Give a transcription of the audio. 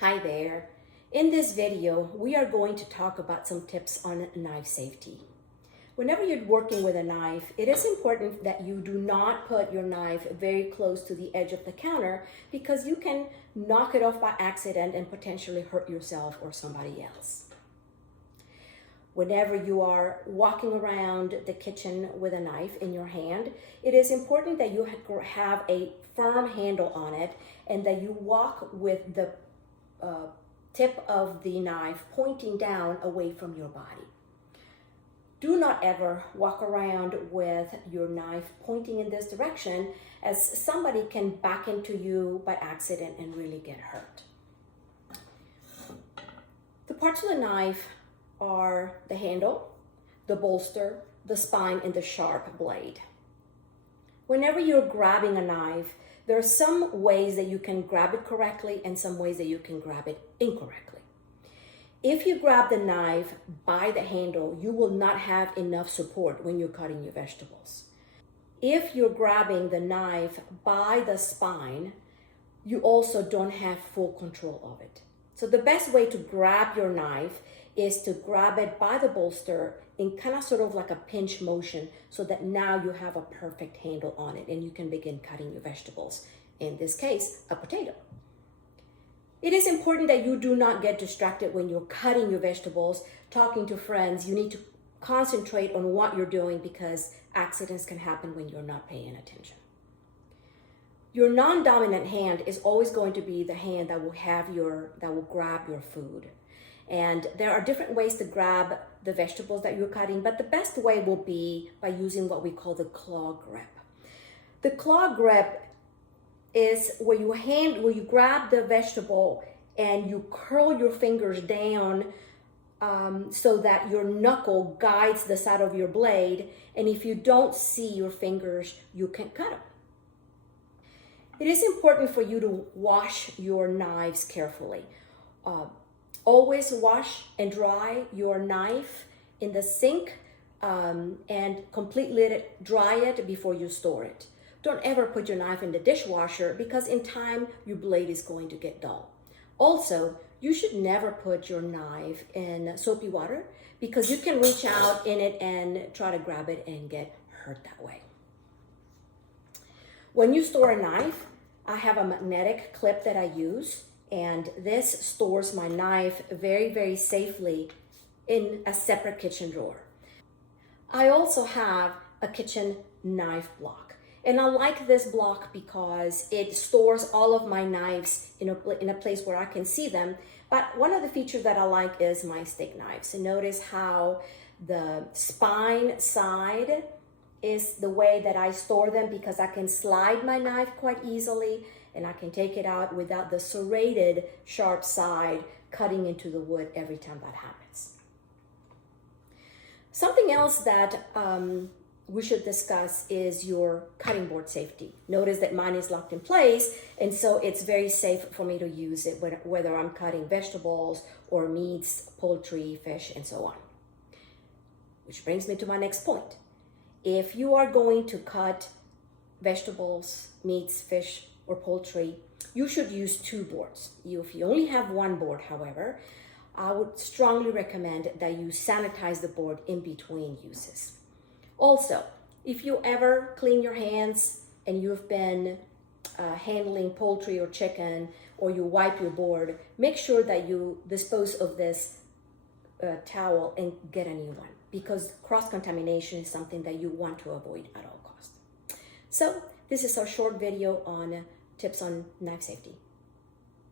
Hi there. In this video, we are going to talk about some tips on knife safety. Whenever you're working with a knife, it is important that you do not put your knife very close to the edge of the counter because you can knock it off by accident and potentially hurt yourself or somebody else. Whenever you are walking around the kitchen with a knife in your hand, it is important that you have a firm handle on it and that you walk with the tip of the knife pointing down away from your body. Do not ever walk around with your knife pointing in this direction, as somebody can back into you by accident and really get hurt. The parts of the knife are the handle, the bolster, the spine, and the sharp blade. Whenever you're grabbing a knife, there are some ways that you can grab it correctly and some ways that you can grab it incorrectly. If you grab the knife by the handle, you will not have enough support when you're cutting your vegetables. If you're grabbing the knife by the spine, you also don't have full control of it. So the best way to grab your knife is to grab it by the bolster in kind of sort of like a pinch motion so that now you have a perfect handle on it and you can begin cutting your vegetables. In this case, a potato. It is important that you do not get distracted when you're cutting your vegetables, talking to friends. You need to concentrate on what you're doing because accidents can happen when you're not paying attention. Your non-dominant hand is always going to be the hand that will grab your food. And there are different ways to grab the vegetables that you're cutting, but the best way will be by using what we call the claw grip. The claw grip is where you grab the vegetable and you curl your fingers down so that your knuckle guides the side of your blade. And if you don't see your fingers, you can cut them. It is important for you to wash your knives carefully. Always wash and dry your knife in the sink and completely dry it before you store it. Don't ever put your knife in the dishwasher because in time your blade is going to get dull. Also, you should never put your knife in soapy water because you can reach out in it and try to grab it and get hurt that way. When you store a knife, I have a magnetic clip that I use, and this stores my knife very, very safely in a separate kitchen drawer. I also have a kitchen knife block, and I like this block because it stores all of my knives in a place where I can see them. But one of the features that I like is my steak knives. And notice how the spine side is the way that I store them because I can slide my knife quite easily and I can take it out without the serrated sharp side cutting into the wood every time that happens. Something else that we should discuss is your cutting board safety. Notice that mine is locked in place, and so it's very safe for me to use it whether I'm cutting vegetables or meats, poultry, fish, and so on. Which brings me to my next point. If you are going to cut vegetables, meats, fish, or poultry, you should use two boards. If you only have one board, however, I would strongly recommend that you sanitize the board in between uses. Also, if you ever clean your hands and you've been handling poultry or chicken, or you wipe your board, make sure that you dispose of this towel and get a new one, because cross-contamination is something that you want to avoid at all costs. So this is our short video on tips on knife safety.